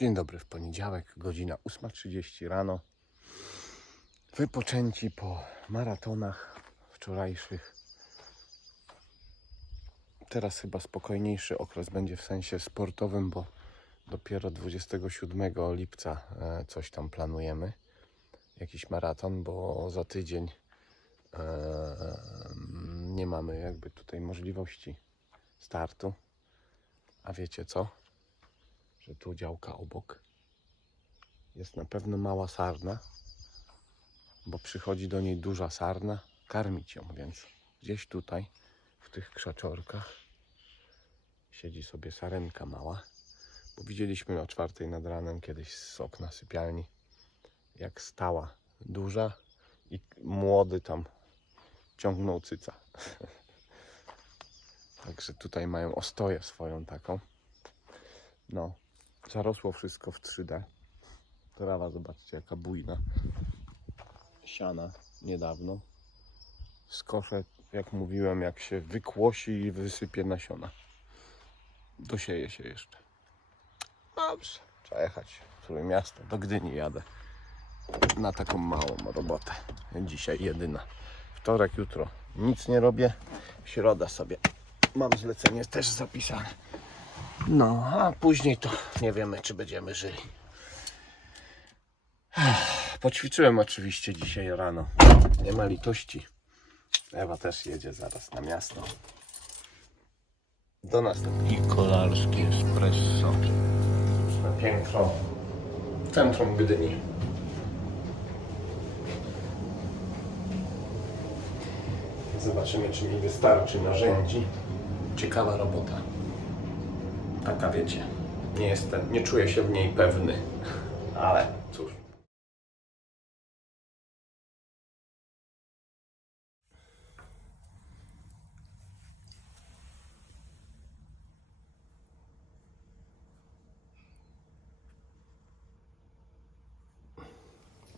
Dzień dobry w poniedziałek, godzina 8.30 rano. Wypoczęci po maratonach wczorajszych. Teraz chyba spokojniejszy okres będzie w sensie sportowym, bo dopiero 27 lipca e, coś tam planujemy. Jakiś maraton, bo za tydzień e, nie mamy jakby tutaj możliwości startu. A wiecie co? Że tu działka obok jest na pewno mała sarna, bo przychodzi do niej duża sarna karmić ją, więc gdzieś tutaj w tych krzaczorkach siedzi sobie sarenka mała, bo widzieliśmy o czwartej nad ranem kiedyś z okna sypialni, jak stała duża i młody tam ciągnął cyca. Także tutaj mają ostoję swoją taką. No, zarosło wszystko w 3D. Trawa, zobaczcie, jaka bujna. Siana niedawno. Skoszę, jak mówiłem, jak się wykłosi i wysypie nasiona. Dosieje się jeszcze. Dobrze, trzeba jechać w miasto. Do Gdyni jadę. Na taką małą robotę. Dzisiaj jedyna. Wtorek, jutro nic nie robię. Środa sobie mam zlecenie też zapisane. No, a później to nie wiemy, czy będziemy żyli. Poćwiczyłem oczywiście dzisiaj rano. Nie ma litości. Ewa też jedzie zaraz na miasto. Do następnego. Kolarski espresso. Na piętro. Centrum Gdyni. Zobaczymy, czy mi wystarczy narzędzi. Ciekawa robota taka wiecie, nie jestem, nie czuję się w niej pewny, ale cóż.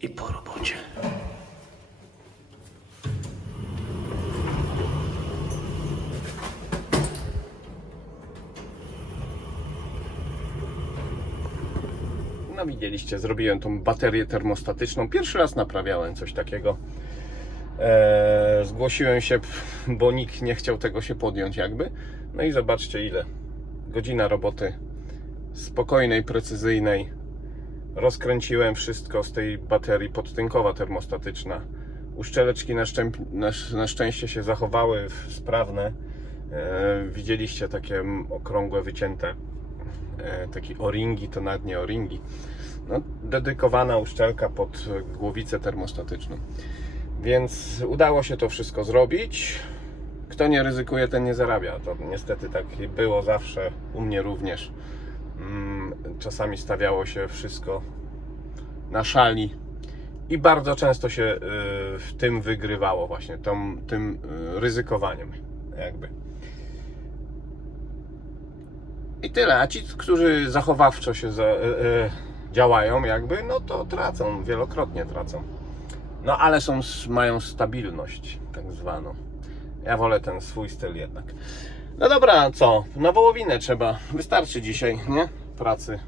I po robocie. Widzieliście, zrobiłem tą baterię termostatyczną. Pierwszy raz naprawiałem coś takiego. Eee, zgłosiłem się, bo nikt nie chciał tego się podjąć jakby. No i zobaczcie ile. Godzina roboty spokojnej, precyzyjnej. Rozkręciłem wszystko z tej baterii podtynkowa termostatyczna. Uszczeleczki na, szczęp- na, na szczęście się zachowały sprawne. Eee, widzieliście takie okrągłe, wycięte e, takie o-ringi, to nawet nie o-ringi. No, dedykowana uszczelka pod głowicę termostatyczną. Więc udało się to wszystko zrobić. Kto nie ryzykuje, ten nie zarabia. To niestety tak było zawsze, u mnie również. Mm, Czasami stawiało się wszystko na szali i bardzo często się y, w tym wygrywało właśnie, tą, tym y, ryzykowaniem jakby. I tyle. A ci, którzy zachowawczo się za, e, e, działają, jakby, no to tracą, wielokrotnie tracą. No ale są, mają stabilność, tak zwaną. Ja wolę ten swój styl jednak. No dobra, co? Na wołowinę trzeba. Wystarczy dzisiaj, nie? Pracy.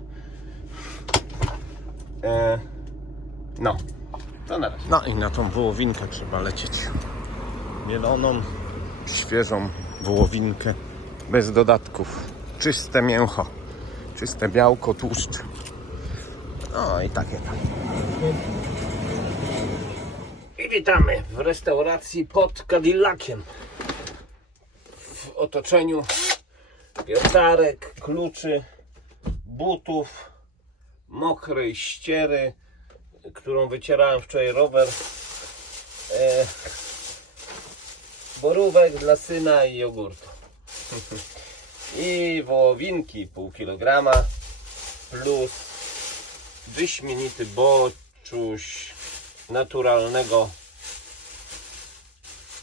E, no, to na razie. No i na tą wołowinkę trzeba lecieć. Mieloną, świeżą wołowinkę, bez dodatków. Czyste mięcho, czyste białko, tłuszcz. No i takie tam. I witamy w restauracji pod Cadillaciem. W otoczeniu wiertarek, kluczy, butów, mokrej ściery, którą wycierałem wczoraj rower. E, borówek dla syna i jogurtu. I wołowinki pół kilograma plus wyśmienity boczuś naturalnego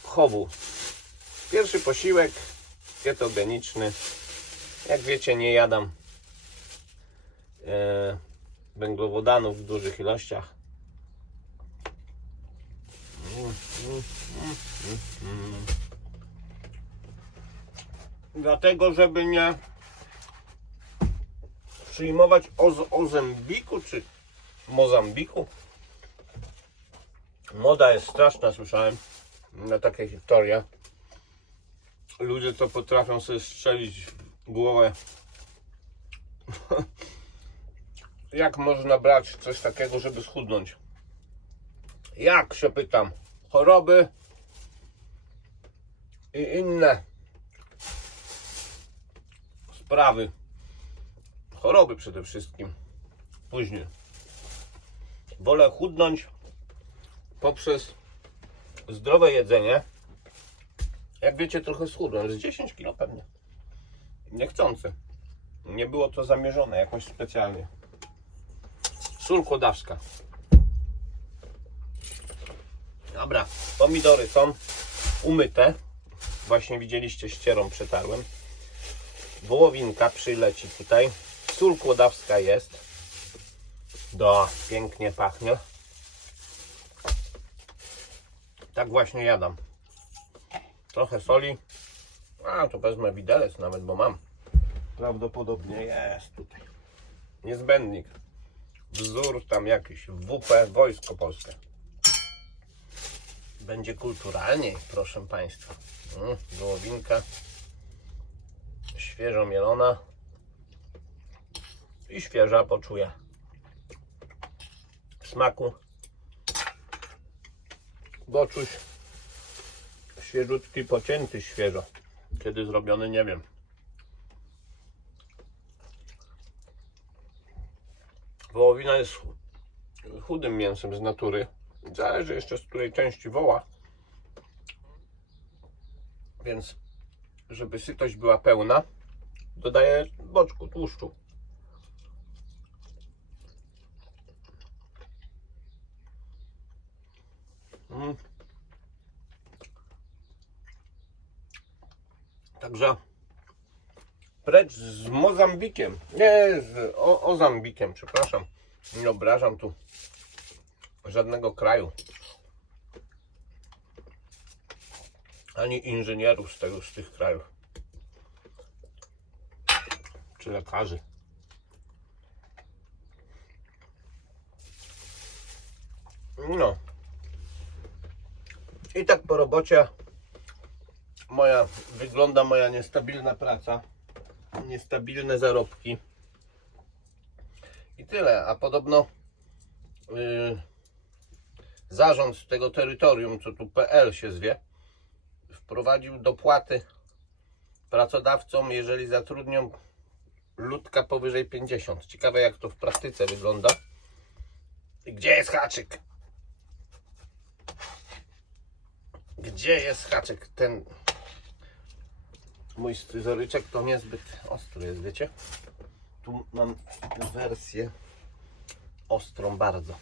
chowu. Pierwszy posiłek ketogeniczny. Jak wiecie, nie jadam e, węglowodanów w dużych ilościach. Mm, mm, mm, mm, mm. Dlatego, żeby nie przyjmować Oz Ozembiku czy Mozambiku. Moda jest straszna, słyszałem na takie historie. Ludzie to potrafią sobie strzelić w głowę. Jak można brać coś takiego, żeby schudnąć? Jak się pytam? Choroby i inne sprawy. Choroby przede wszystkim. Później. Wolę chudnąć poprzez zdrowe jedzenie. Jak wiecie, trochę schudłem. Z 10 kilo pewnie. Niechcący. Nie było to zamierzone jakoś specjalnie. Sól kłodawska. Dobra, pomidory są umyte. Właśnie widzieliście, ścierą przetarłem. Wołowinka przyleci tutaj. Sól kłodawska jest. Do, pięknie pachnie. Tak właśnie jadam. Trochę soli. A, to wezmę widelec nawet, bo mam. Prawdopodobnie jest tutaj. Niezbędnik. Wzór tam jakiś. WP Wojsko Polskie. Będzie kulturalniej, proszę Państwa. Mm, wołowinka. Świeżo mielona. I świeża poczuję. Smaku. Boczuś świeżutki, pocięty świeżo. Kiedy zrobiony, nie wiem. Wołowina jest chudym mięsem z natury. Zależy jeszcze z której części woła. Więc, żeby sytość była pełna, dodaję boczku tłuszczu. Mm. Także precz z Mozambikiem. Nie, z o, Ozambikiem, przepraszam. Nie obrażam tu żadnego kraju. Ani inżynierów z, tego, z tych krajów. Czy lekarzy. No. I tak po robocie moja wygląda moja niestabilna praca, niestabilne zarobki. I tyle, a podobno yy, zarząd tego terytorium, co tu PL się zwie, wprowadził dopłaty pracodawcom, jeżeli zatrudnią ludka powyżej 50. Ciekawe jak to w praktyce wygląda. Gdzie jest haczyk? Gdzie jest haczyk? Ten mój scyzoryczek to niezbyt ostry jest, wiecie? Tu mam wersję ostrą bardzo.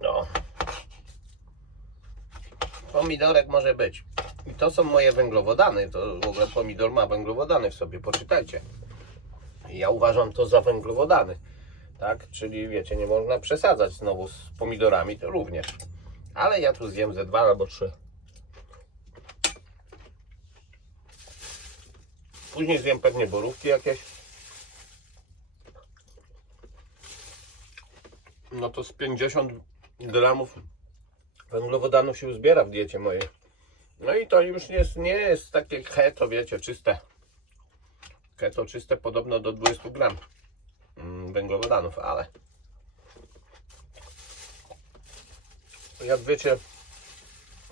No. Pomidorek może być. I to są moje węglowodany. To w ogóle pomidor ma węglowodany w sobie, poczytajcie. Ja uważam to za węglowodany. Tak? Czyli wiecie, nie można przesadzać znowu z pomidorami, to również. Ale ja tu zjem ze dwa albo trzy. Później zjem pewnie borówki jakieś. No to z 50 gramów węglowodanów się uzbiera w diecie mojej. No i to już nie jest, nie jest takie keto, wiecie, czyste. Keto czyste podobno do 20 gram mm, węglowodanów, ale jak wiecie,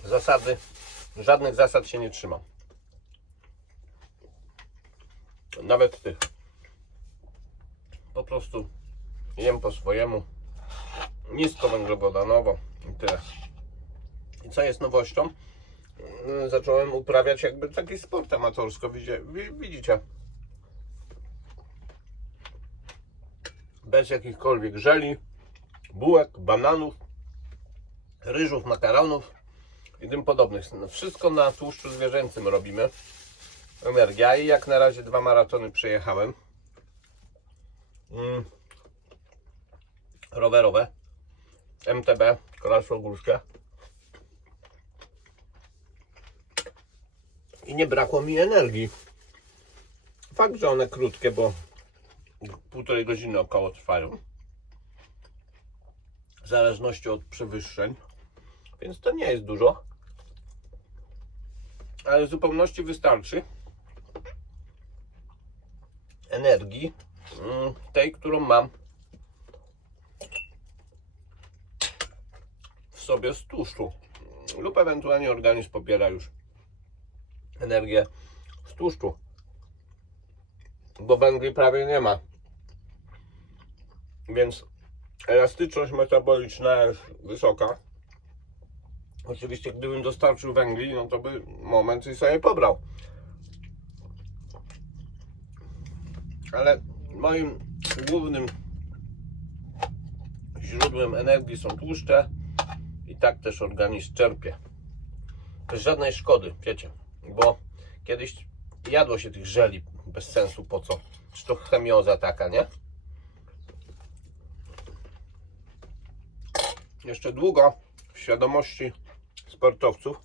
zasady, żadnych zasad się nie trzymam. Nawet tych. Po prostu jem po swojemu. Nisko węglowodanowo i tyle. I co jest nowością? Mm, Zacząłem uprawiać jakby taki sport amatorsko. Widzicie? wi- Widzicie? Bez jakichkolwiek żeli, bułek, bananów, ryżów, makaronów i tym podobnych. No, Wszystko na tłuszczu zwierzęcym robimy. Energia i jak na razie dwa maratony przejechałem. Mm. Rowerowe. MTB, kolarstwo górskie. I nie brakło mi energii. fakt, że one krótkie, bo półtorej godziny około trwają. W zależności od przewyższeń. Więc to nie jest dużo. Ale w zupełności wystarczy energii mm, tej, którą mam w sobie z tłuszczu. Lub ewentualnie organizm pobiera już energię z tłuszczu. Bo węgli prawie nie ma. Więc elastyczność metaboliczna jest wysoka. Oczywiście gdybym dostarczył węgli, no to by moment i sobie pobrał. Ale moim głównym źródłem energii są tłuszcze i tak też organizm czerpie. Bez żadnej szkody, wiecie, bo kiedyś jadło się tych żeli bez sensu, po co? Czy to chemioza taka, nie? Jeszcze długo w świadomości sportowców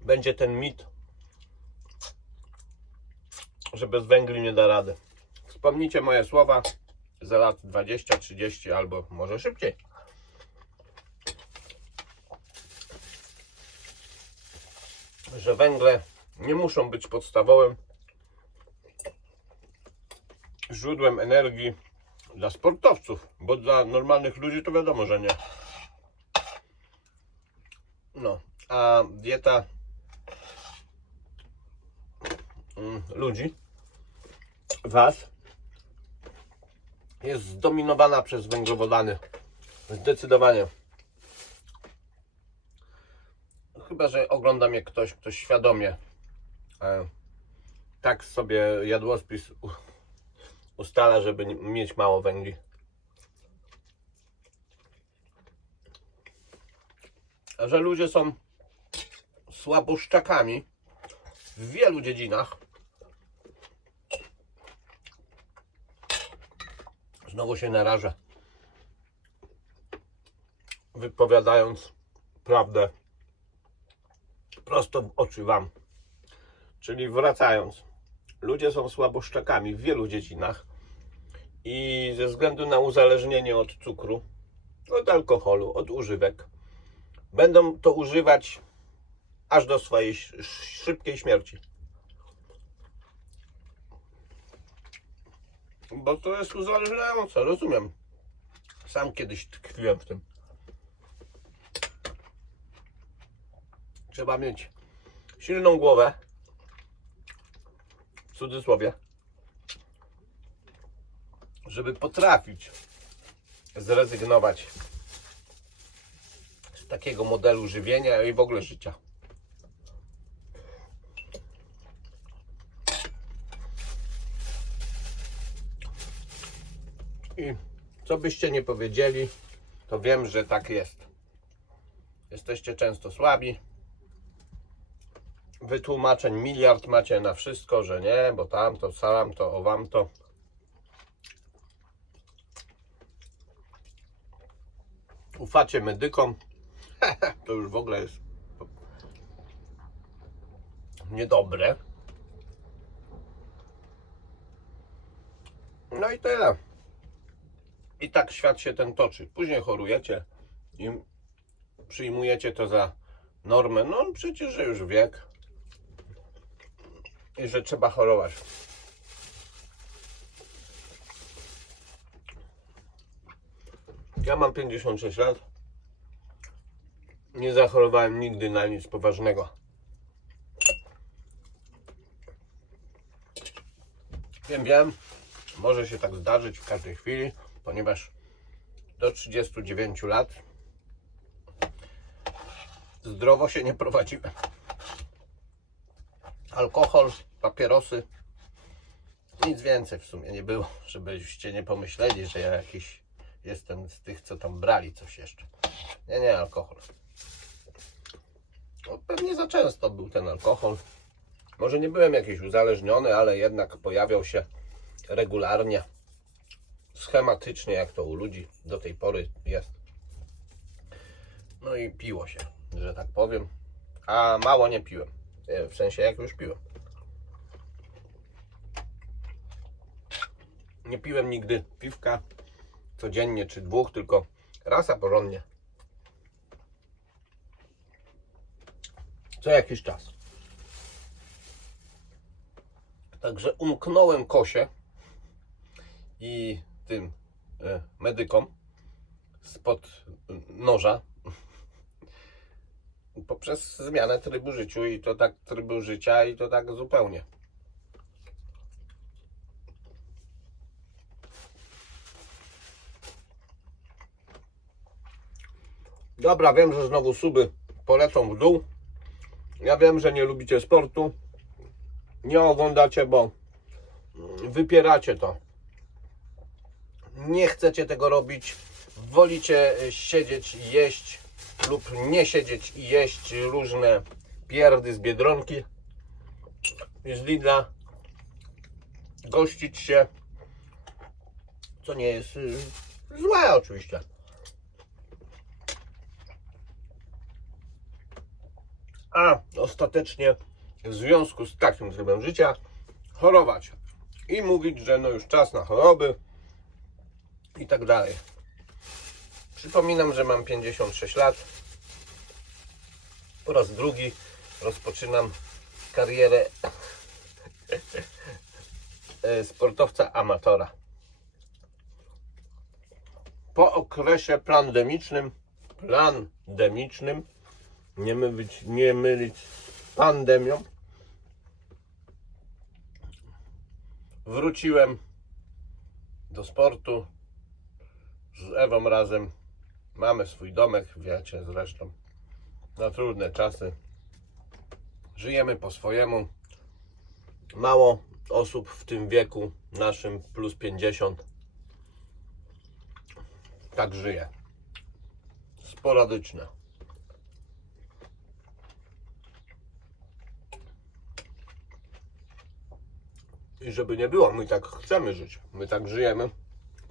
będzie ten mit, że bez węgli nie da rady. Wspomnijcie moje słowa za lat 20, 30 albo może szybciej. Że węgle nie muszą być podstawowym źródłem energii dla sportowców, bo dla normalnych ludzi to wiadomo, że nie. No, a dieta mm, ludzi, was, jest zdominowana przez węglowodany. Zdecydowanie. Chyba, że ogląda mnie ktoś, kto świadomie e, tak sobie jadłospis ustala, żeby mieć mało węgli. A że ludzie są słaboszczakami w wielu dziedzinach, znowu się narażę, wypowiadając prawdę prosto w oczy Wam. Czyli wracając, ludzie są słaboszczakami w wielu dziedzinach i ze względu na uzależnienie od cukru, od alkoholu, od używek, będą to używać aż do swojej sz- szybkiej śmierci. Bo to jest uzależniające, rozumiem. Sam kiedyś tkwiłem w tym. Trzeba mieć silną głowę, w cudzysłowie, żeby potrafić zrezygnować z takiego modelu żywienia i w ogóle życia. I co byście nie powiedzieli, to wiem, że tak jest. Jesteście często słabi. Wytłumaczeń miliard macie na wszystko, że nie, bo tamto, sam to, o wam to. Ufacie medykom. to już w ogóle jest niedobre. No i tyle. I tak świat się ten toczy. Później chorujecie i przyjmujecie to za normę. No przecież, że już wiek i że trzeba chorować. Ja mam 56 lat. Nie zachorowałem nigdy na nic poważnego. Wiem, wiem, może się tak zdarzyć w każdej chwili, ponieważ do 39 lat zdrowo się nie prowadziłem. Alkohol, papierosy, nic więcej w sumie nie było, żebyście nie pomyśleli, że ja jakiś jestem z tych, co tam brali coś jeszcze. Nie, nie, alkohol. No, pewnie za często był ten alkohol. Może nie byłem jakiś uzależniony, ale jednak pojawiał się regularnie, schematycznie, jak to u ludzi do tej pory jest. No i piło się, że tak powiem. A mało nie piłem. Nie, w sensie jak już piłem. Nie piłem nigdy piwka codziennie czy dwóch, tylko raz, a porządnie. Co jakiś czas. Także umknąłem kosie i tym e, medykom spod noża poprzez zmianę trybu życiu i to tak trybu życia i to tak zupełnie. Dobra, wiem, że znowu suby polecą w dół. Ja wiem, że nie lubicie sportu. Nie oglądacie, bo wypieracie to. Nie chcecie tego robić. Wolicie siedzieć jeść lub nie siedzieć i jeść różne pierdy z Biedronki z Lidla. Gościć się, co nie jest y, złe oczywiście. A ostatecznie w związku z takim trybem życia chorować i mówić, że no już czas na choroby i tak dalej. Przypominam, że mam 56 lat. Po raz drugi rozpoczynam karierę e, sportowca amatora. Po okresie pandemicznym, plandemicznym, nie mylić, nie mylić z pandemią, wróciłem do sportu z Ewą razem. Mamy swój domek, wiecie zresztą, na trudne czasy. Żyjemy po swojemu. Mało osób w tym wieku naszym plus 50 tak żyje. Sporadyczne. I żeby nie było, my tak chcemy żyć. My tak żyjemy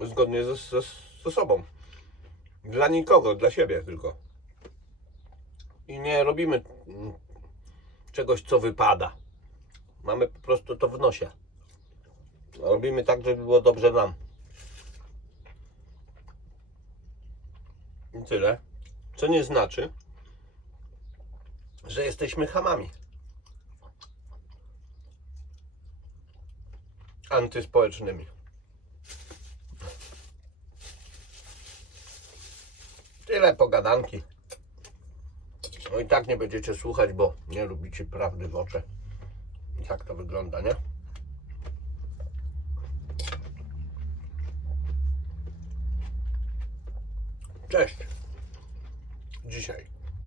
zgodnie ze, ze, ze sobą. Dla nikogo, dla siebie tylko. I nie robimy czegoś, co wypada. Mamy po prostu to w nosie. Robimy tak, żeby było dobrze nam. I tyle. Co nie znaczy, że jesteśmy hamami. Antyspołecznymi. Tyle pogadanki. No i tak nie będziecie słuchać, bo nie lubicie prawdy w oczy. Tak to wygląda, nie? Cześć. Dzisiaj